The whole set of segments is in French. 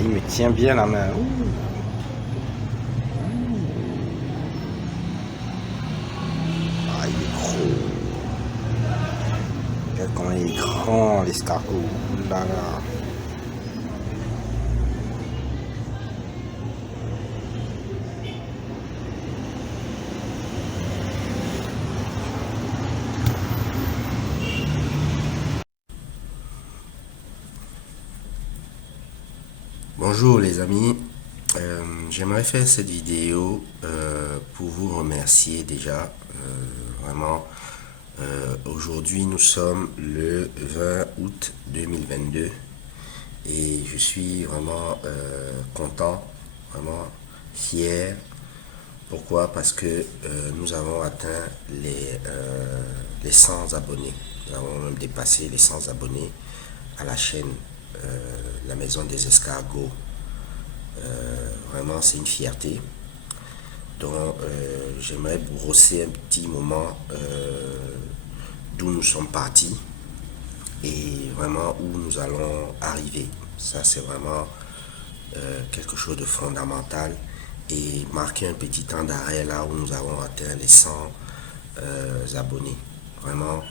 il me tient bien la main. Ouh. Ah, il est gros. Regarde comment il est grand, l'escargot. Ouh là là. Bonjour les amis. J'aimerais faire cette vidéo pour vous remercier déjà. Vraiment, aujourd'hui nous sommes le 20 août 2022 et je suis vraiment content, vraiment fier. Pourquoi? Parce que nous avons atteint les 100 abonnés. Nous avons même dépassé les 100 abonnés à la chaîne La Maison des Escargots. Vraiment, c'est une fierté. Donc, j'aimerais brosser un petit moment d'où nous sommes partis et vraiment où nous allons arriver. Ça, c'est vraiment quelque chose de fondamental et marquer un petit temps d'arrêt là où nous avons atteint les 100 abonnés. Vraiment,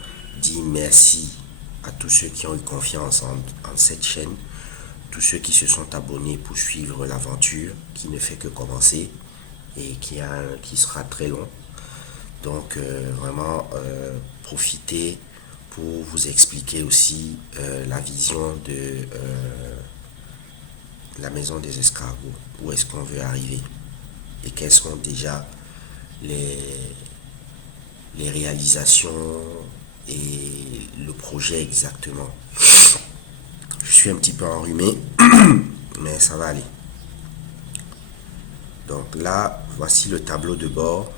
dire merci à tous ceux qui ont eu confiance en cette chaîne, tous ceux qui se sont abonnés pour suivre l'aventure qui ne fait que commencer et qui sera très long. Donc vraiment profitez pour vous expliquer aussi la vision de la maison des escargots, où est-ce qu'on veut arriver et quelles sont déjà les, les réalisations et le projet exactement. Je suis un petit peu enrhumé, mais ça va aller. Donc là, voici le tableau de bord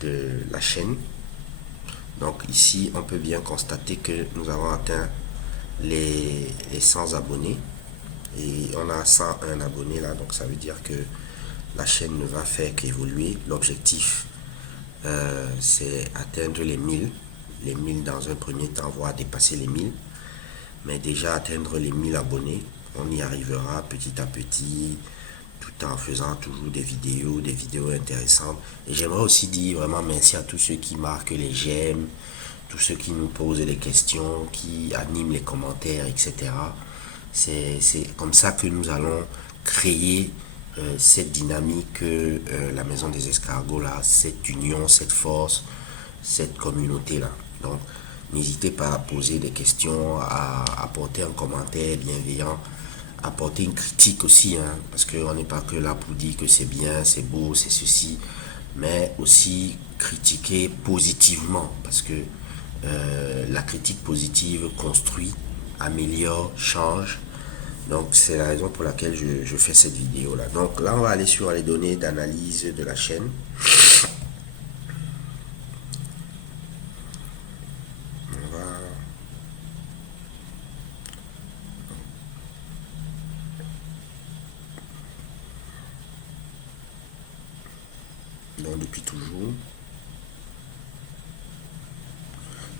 de la chaîne. Donc ici, on peut bien constater que nous avons atteint les 100 abonnés. Et on a 101 abonnés là, donc ça veut dire que la chaîne ne va faire qu'évoluer. L'objectif, c'est atteindre les 1000. Les 1000 dans un premier temps, voire dépasser les 1000. Mais déjà atteindre les 1000 abonnés, on y arrivera petit à petit, tout en faisant toujours des vidéos intéressantes. Et j'aimerais aussi dire vraiment merci à tous ceux qui marquent les j'aime, tous ceux qui nous posent des questions, qui animent les commentaires, etc. C'est comme ça que nous allons créer cette dynamique, la maison des escargots là, cette union, cette force, cette communauté là. Donc n'hésitez pas à poser des questions, à apporter un commentaire bienveillant, apporter une critique aussi, hein, parce qu'on n'est pas que là pour dire que c'est bien, c'est beau, c'est ceci, mais aussi critiquer positivement, parce que la critique positive construit, améliore, change. Donc c'est la raison pour laquelle je fais cette vidéo là. Donc là on va aller sur les données d'analyse de la chaîne. On va donc depuis toujours.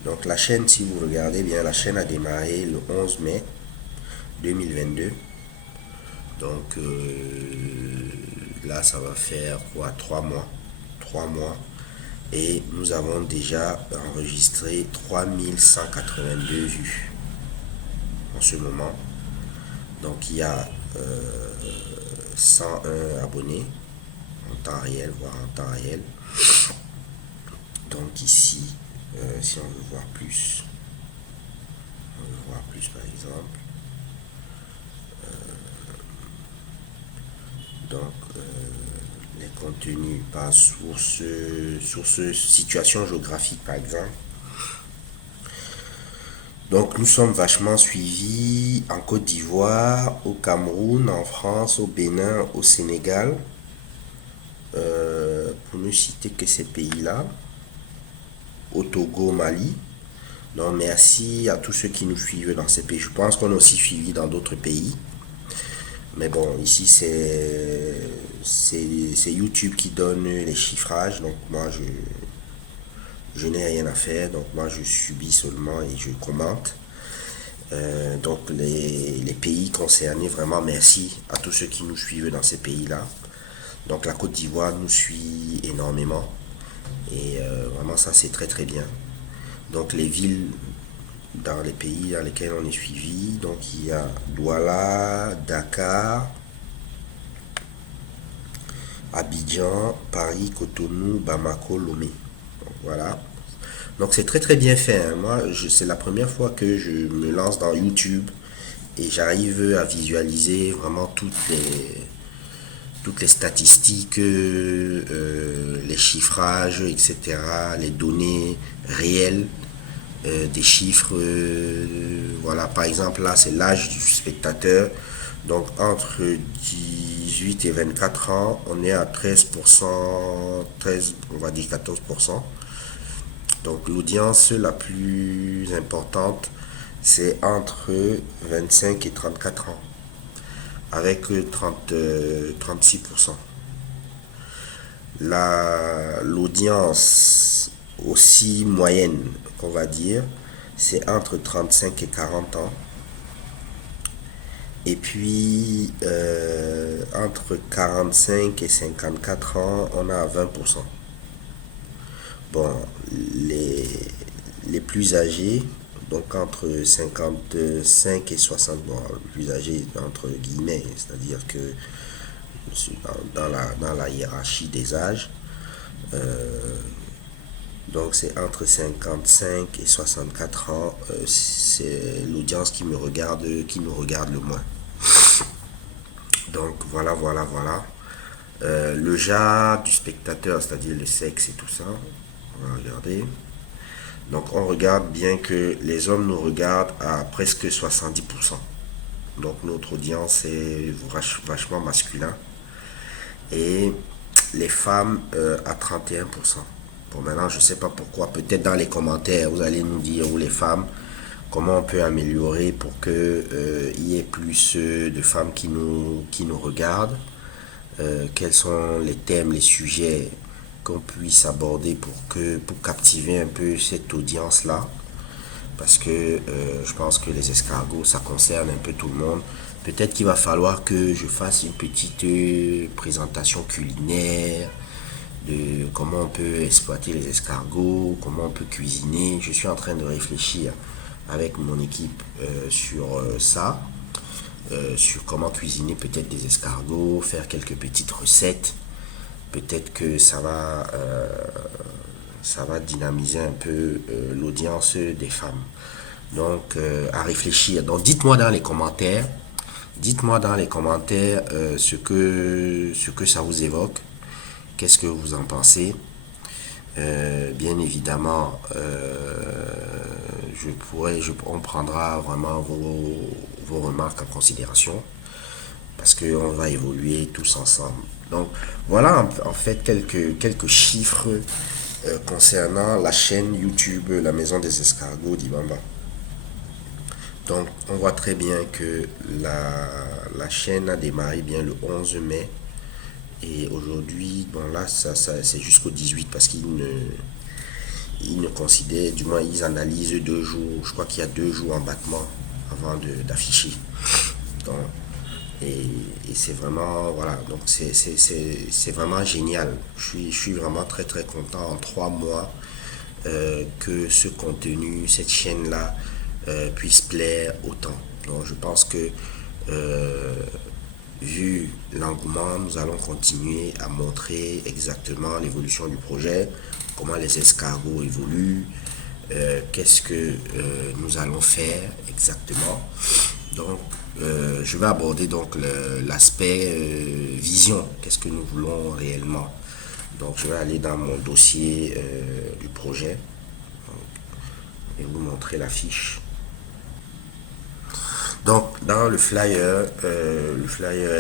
Donc la chaîne, si vous regardez bien, la chaîne a démarré le 11 mai 2022. Donc là, ça va faire quoi? 3 mois. 3 mois. Et nous avons déjà enregistré 3182 vues en ce moment. Donc il y a 101 abonnés en temps réel, voire en temps réel. Donc ici, si on veut voir plus, par exemple. Donc les contenus par source, situation géographique par exemple. Donc nous sommes vachement suivis en Côte d'Ivoire, au Cameroun, en France, au Bénin, au Sénégal. Pour ne citer que ces pays-là. Au Togo, au Mali. Donc merci à tous ceux qui nous suivent dans ces pays. Je pense qu'on est aussi suivi dans d'autres pays. Mais bon, ici c'est YouTube qui donne les chiffrages. Donc moi je n'ai rien à faire. Donc moi je subis seulement et je commente. Donc les pays concernés, vraiment merci à tous ceux qui nous suivent dans ces pays-là. Donc la Côte d'Ivoire nous suit énormément et vraiment ça c'est très très bien. Donc les villes dans les pays dans lesquels on est suivi, donc il y a Douala, Dakar, Abidjan, Paris, Cotonou, Bamako, Lomé. Donc, voilà. Donc c'est très très bien fait, hein. Moi, c'est la première fois que je me lance dans YouTube et j'arrive à visualiser vraiment toutes les statistiques, les chiffrages, etc., les données réelles, des chiffres. Voilà, par exemple, là, c'est l'âge du spectateur. Donc, entre 18 et 24 ans, on est à 13%, 13, on va dire 14%. Donc, l'audience la plus importante, c'est entre 25 et 34 ans, avec 36%. L'audience aussi moyenne, qu'on va dire, c'est entre 35 et 40 ans. Et puis, entre 45 et 54 ans, on a 20%. Bon, les plus âgés, donc entre 55 et 60, bon, les plus âgés entre guillemets, c'est-à-dire que dans la hiérarchie des âges, donc c'est entre 55 et 64 ans, c'est l'audience qui qui nous regarde le moins. Donc voilà, voilà, voilà. Le genre du spectateur, c'est-à-dire le sexe et tout ça, on va regarder. Donc on regarde bien que les hommes nous regardent à presque 70%. Donc notre audience est vachement masculin. Et les femmes à 31%. Bon, maintenant, je ne sais pas pourquoi. Peut-être dans les commentaires, vous allez nous dire, ou les femmes, comment on peut améliorer pour que y ait plus de femmes qui nous regardent. Quels sont les thèmes, les sujets qu'on puisse aborder pour captiver un peu cette audience-là. Parce que je pense que les escargots, ça concerne un peu tout le monde. Peut-être qu'il va falloir que je fasse une petite présentation culinaire de comment on peut exploiter les escargots, comment on peut cuisiner. Je suis en train de réfléchir avec mon équipe sur ça, sur comment cuisiner peut-être des escargots, faire quelques petites recettes. Peut-être que ça va dynamiser un peu l'audience des femmes. Donc, à réfléchir. Donc, dites-moi dans les commentaires ce que ça vous évoque. Qu'est-ce que vous en pensez? Bien évidemment, on prendra vraiment vos remarques en considération parce qu'on va évoluer tous ensemble. Donc, voilà en fait quelques chiffres concernant la chaîne YouTube La Maison des Escargots d'Ibamba. Donc, on voit très bien que la chaîne a démarré bien le 11 mai. Et aujourd'hui, bon là, c'est jusqu'au 18 parce ils ne considèrent, du moins, ils analysent 2 jours. Je crois qu'il y a 2 jours en battement avant d'afficher. Donc, et c'est vraiment, voilà, donc c'est vraiment génial. Je suis vraiment très très content en 3 mois que ce contenu, cette chaîne-là, puisse plaire autant. Donc je pense que vu l'engouement, nous allons continuer à montrer exactement l'évolution du projet, comment les escargots évoluent, qu'est-ce que nous allons faire exactement. Donc, je vais aborder donc l'aspect vision. Qu'est-ce que nous voulons réellement? Donc, je vais aller dans mon dossier du projet et vous montrer la fiche. Donc, dans le flyer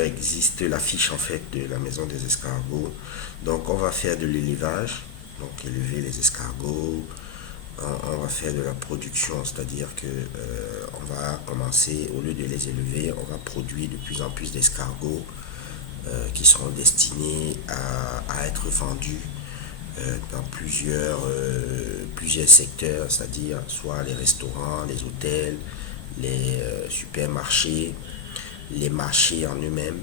existe la fiche en fait de la maison des escargots. Donc, on va faire de l'élevage, donc élever les escargots. On va faire de la production, c'est-à-dire que on va commencer, au lieu de les élever, on va produire de plus en plus d'escargots qui seront destinés à être vendus dans plusieurs secteurs, c'est-à-dire soit les restaurants, les hôtels, les supermarchés, les marchés en eux-mêmes.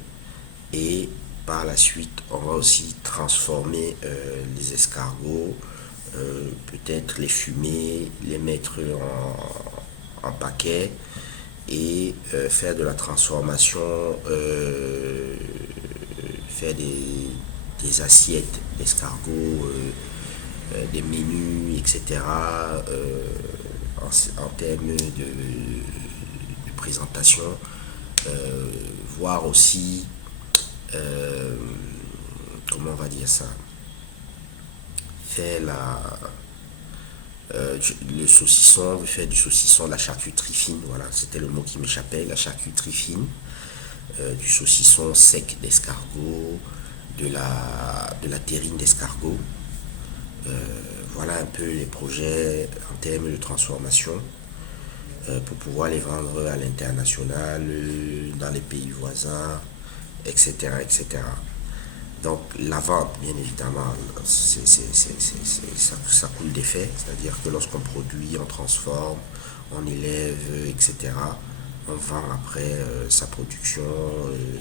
Et par la suite, on va aussi transformer les escargots, peut-être les fumer, les mettre en paquet et faire de la transformation, faire des assiettes d'escargots, des menus, etc. En termes de présentation, voir aussi, comment on va dire ça, faire le saucisson, faire du saucisson, la charcuterie fine, voilà, c'était le mot qui m'échappait, la charcuterie fine, du saucisson sec d'escargot, de la terrine d'escargot. Voilà un peu les projets en termes de transformation pour pouvoir les vendre à l'international, dans les pays voisins, etc. etc. Donc la vente, bien évidemment, ça coule des faits, c'est-à-dire que lorsqu'on produit, on transforme, on élève, etc., on vend après sa production,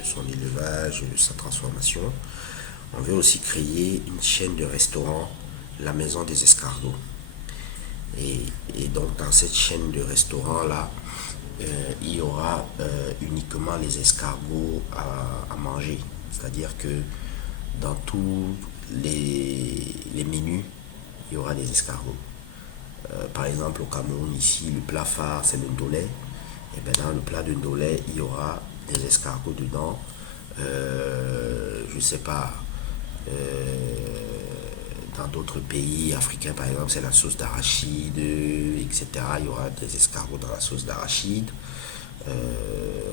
son élevage, sa transformation. On veut aussi créer une chaîne de restaurants, la Maison des Escargots. Et donc dans cette chaîne de restaurants-là, il y aura uniquement les escargots à manger. C'est-à-dire que dans tous les menus, il y aura des escargots. Par exemple, au Cameroun, ici, le plat phare, c'est le ndolé. Et bien dans le plat de ndolé, il y aura des escargots dedans. Je ne sais pas, dans d'autres pays africains, par exemple, c'est la sauce d'arachide, etc. Il y aura des escargots dans la sauce d'arachide.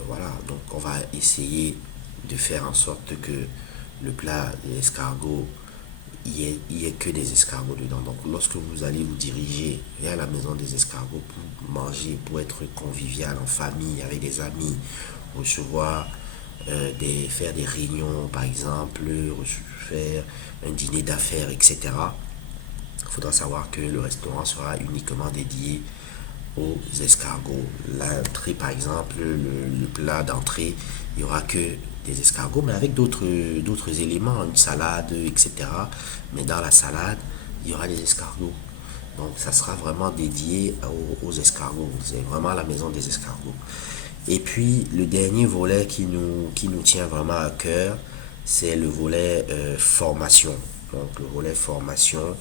Voilà, donc on va essayer de faire en sorte que le plat des escargots, il y ait que des escargots dedans. Donc lorsque vous allez vous diriger vers la maison des escargots pour manger, pour être convivial en famille, avec des amis, recevoir, faire des réunions par exemple, faire un dîner d'affaires, etc. Il faudra savoir que le restaurant sera uniquement dédié aux escargots. L'entrée par exemple, le plat d'entrée, il n'y aura que des escargots, mais avec d'autres éléments, une salade, etc. Mais dans la salade, il y aura des escargots. Donc ça sera vraiment dédié aux escargots. C'est vraiment la maison des escargots. Et puis le dernier volet qui nous tient vraiment à cœur, c'est le volet formation. Donc le volet formation,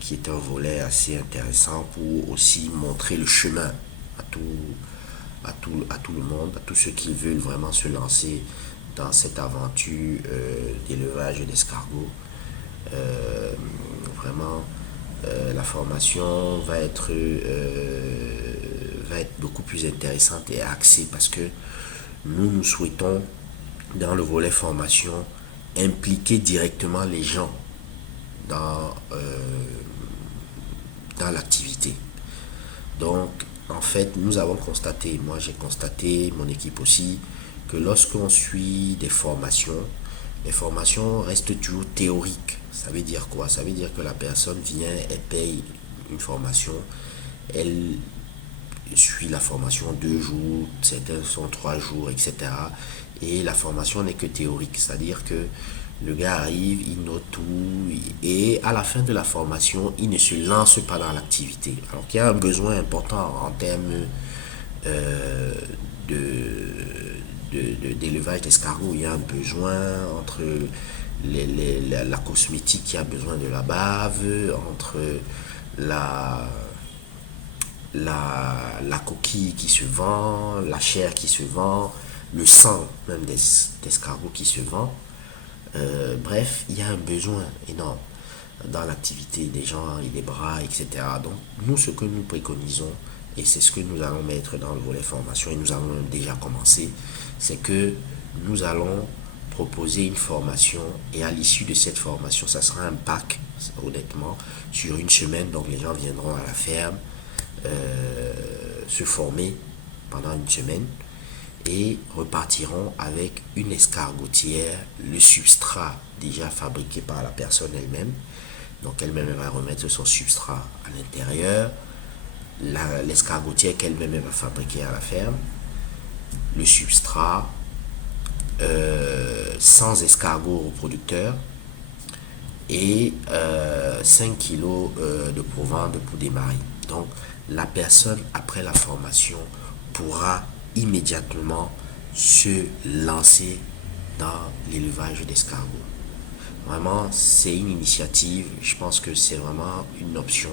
qui est un volet assez intéressant pour aussi montrer le chemin à tout le monde, à tous ceux qui veulent vraiment se lancer dans cette aventure d'élevage d'escargots. Vraiment, la formation va être beaucoup plus intéressante et axée parce que nous souhaitons, dans le volet formation, impliquer directement les gens dans, dans l'activité. Donc, en fait, nous avons constaté, moi j'ai constaté, mon équipe aussi, que lorsqu'on suit des formations, les formations restent toujours théoriques. Ça veut dire quoi? Ça veut dire que la personne vient, elle paye une formation, elle suit la formation 2 jours, certains sont 3 jours, etc. Et la formation n'est que théorique, c'est-à-dire que le gars arrive, il note tout, et à la fin de la formation, il ne se lance pas dans l'activité. Alors qu'il y a un besoin important en termes d'élevage d'escargots. Il y a un besoin entre la cosmétique qui a besoin de la bave, entre la, la coquille qui se vend, la chair qui se vend, le sang même d'escargot qui se vend. Bref, il y a un besoin énorme dans l'activité des gens et des bras, etc. Donc, nous, ce que nous préconisons, et c'est ce que nous allons mettre dans le volet formation, et nous avons déjà commencé, c'est que nous allons proposer une formation, et à l'issue de cette formation, ça sera un pack, honnêtement, sur une semaine. Donc, les gens viendront à la ferme, se former pendant une semaine, et repartiront avec une escargotière, le substrat déjà fabriqué par la personne elle-même. Donc elle-même va remettre son substrat à l'intérieur, l'escargotière qu'elle-même va fabriquer à la ferme, le substrat, 100 escargots reproducteurs et 5 kilos de provende pour démarrer. Donc la personne après la formation pourra immédiatement se lancer dans l'élevage d'escargots. Vraiment, c'est une initiative, je pense que c'est vraiment une option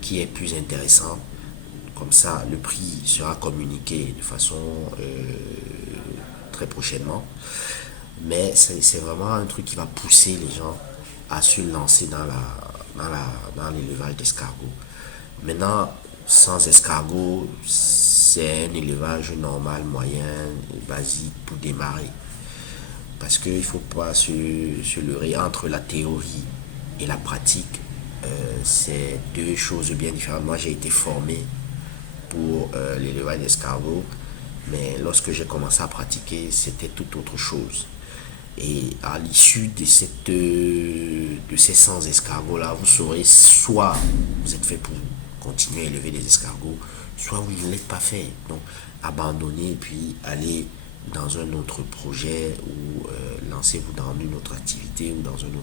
qui est plus intéressante. Comme ça, le prix sera communiqué de façon très prochainement. Mais c'est vraiment un truc qui va pousser les gens à se lancer dans l'élevage d'escargots. Maintenant, sans escargots, c'est un élevage normal, moyen, basique pour démarrer. Parce qu'il ne faut pas se leurrer entre la théorie et la pratique. C'est deux choses bien différentes. Moi, j'ai été formé pour l'élevage d'escargots, mais lorsque j'ai commencé à pratiquer, c'était tout autre chose. Et à l'issue de ces 100 escargots-là, vous saurez soit vous êtes fait pour continuer à élever des escargots, soit vous ne l'êtes pas fait. Donc, abandonnez et puis allez dans un autre projet ou lancez-vous dans une autre activité ou dans une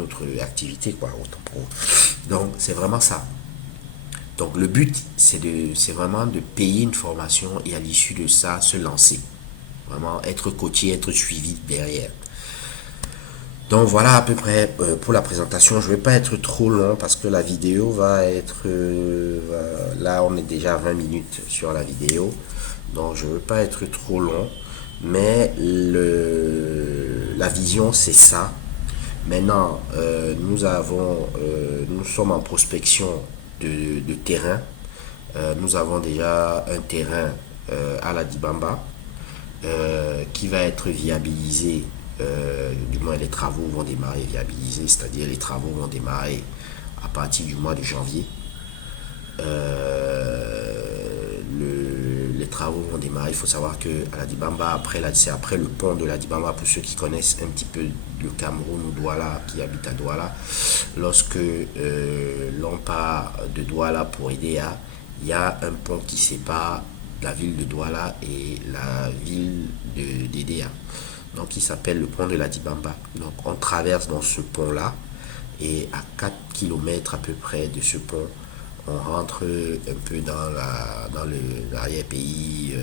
autre activité, quoi, autant pour vous. Donc, c'est vraiment ça. Donc le but, c'est vraiment de payer une formation et à l'issue de ça, se lancer. Vraiment être coaché, être suivi derrière. Donc voilà à peu près pour la présentation. Je ne vais pas être trop long parce que la vidéo va être... là, on est déjà à 20 minutes sur la vidéo. Donc je ne veux pas être trop long. Mais la vision, c'est ça. Maintenant, nous sommes en prospection de terrain. Nous avons déjà un terrain à la Dibamba qui va être viabilisé, du moins les travaux vont démarrer viabilisés, c'est-à-dire les travaux vont démarrer à partir du mois de janvier. Les travaux vont démarrer. Il faut savoir que à la Dibamba, c'est après le pont de la Dibamba, pour ceux qui connaissent un petit peu le Cameroun ou Douala, qui habitent à Douala, lorsque l'on part de Douala pour Edea, il y a un pont qui sépare la ville de Douala et la ville d'Edea. Donc il s'appelle le pont de la Dibamba. Donc on traverse dans ce pont-là et à 4 km à peu près de ce pont, on rentre un peu dans l'arrière-pays,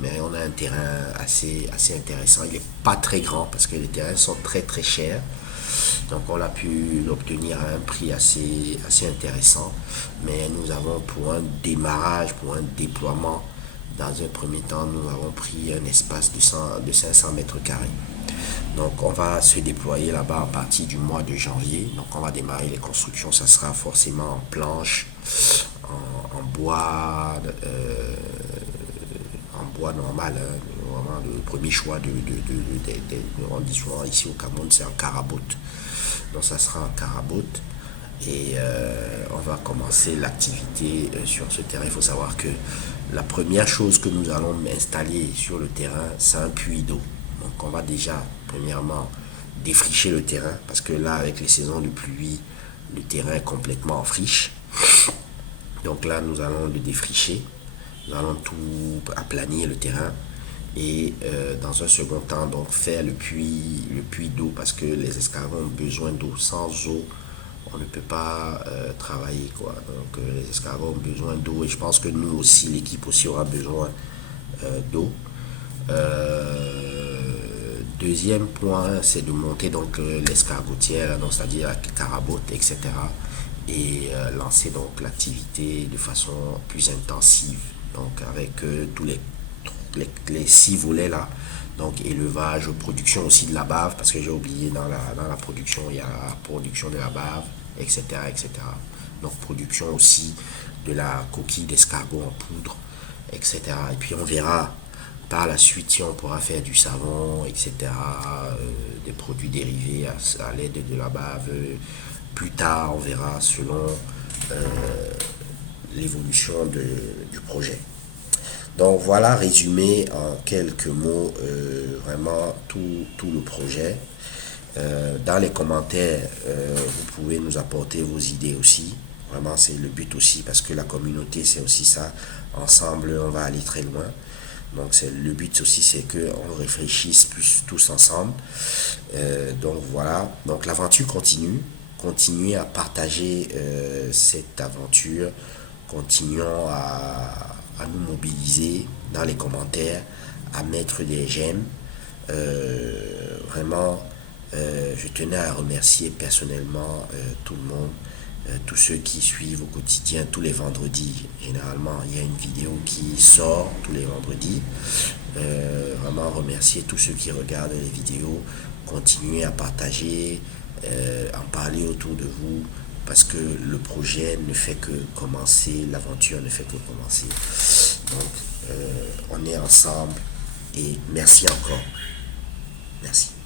mais on a un terrain assez intéressant. Il n'est pas très grand parce que les terrains sont très très chers. Donc on a pu l'obtenir à un prix assez intéressant. Mais nous avons pour un démarrage, pour un déploiement, dans un premier temps, nous avons pris un espace de 500 mètres carrés. Donc on va se déployer là-bas à partir du mois de janvier. Donc on va démarrer les constructions. Ça sera forcément en planche, en bois, normal. Vraiment le premier choix on dit souvent ici au Cameroun, c'est en carabote. Donc ça sera en carabote. Et on va commencer l'activité sur ce terrain. Il faut savoir que la première chose que nous allons installer sur le terrain, c'est un puits d'eau. Donc on va déjà, premièrement, défricher le terrain, parce que là, avec les saisons de pluie, le terrain est complètement en friche. Donc là, nous allons le défricher. Nous allons tout aplanir le terrain. Et dans un second temps, donc faire le puits d'eau, parce que les escargots ont besoin d'eau. Sans eau, on ne peut pas travailler, quoi. Donc les escargots ont besoin d'eau et je pense que nous aussi, l'équipe aussi aura besoin d'eau. Deuxième point, c'est de monter donc l'escargotière, donc c'est-à-dire la carabote, etc. Et lancer donc l'activité de façon plus intensive, donc avec tous les 6 volets là. Donc élevage, production aussi de la bave, parce que j'ai oublié dans la production, il y a la production de la bave, etc., etc. Donc production aussi de la coquille d'escargot en poudre, etc. Et puis on verra par la suite si on pourra faire du savon, etc., des produits dérivés à l'aide de la bave. Plus tard, on verra selon l'évolution du projet. Donc voilà, résumé en quelques mots, vraiment tout le projet. Dans les commentaires, vous pouvez nous apporter vos idées aussi. Vraiment, c'est le but aussi, parce que la communauté, c'est aussi ça. Ensemble, on va aller très loin. Donc, le but aussi, c'est qu'on réfléchisse plus tous ensemble. Donc, voilà. Donc, l'aventure continue. Continuez à partager cette aventure. Continuons à nous mobiliser dans les commentaires, à mettre des j'aime. Vraiment, je tenais à remercier personnellement tout le monde, tous ceux qui suivent au quotidien tous les vendredis. Généralement, il y a une vidéo qui sort tous les vendredis. Vraiment remercier tous ceux qui regardent les vidéos. Continuez à partager, en parler autour de vous, parce que le projet ne fait que commencer, l'aventure ne fait que commencer. Donc, on est ensemble et merci encore. Merci.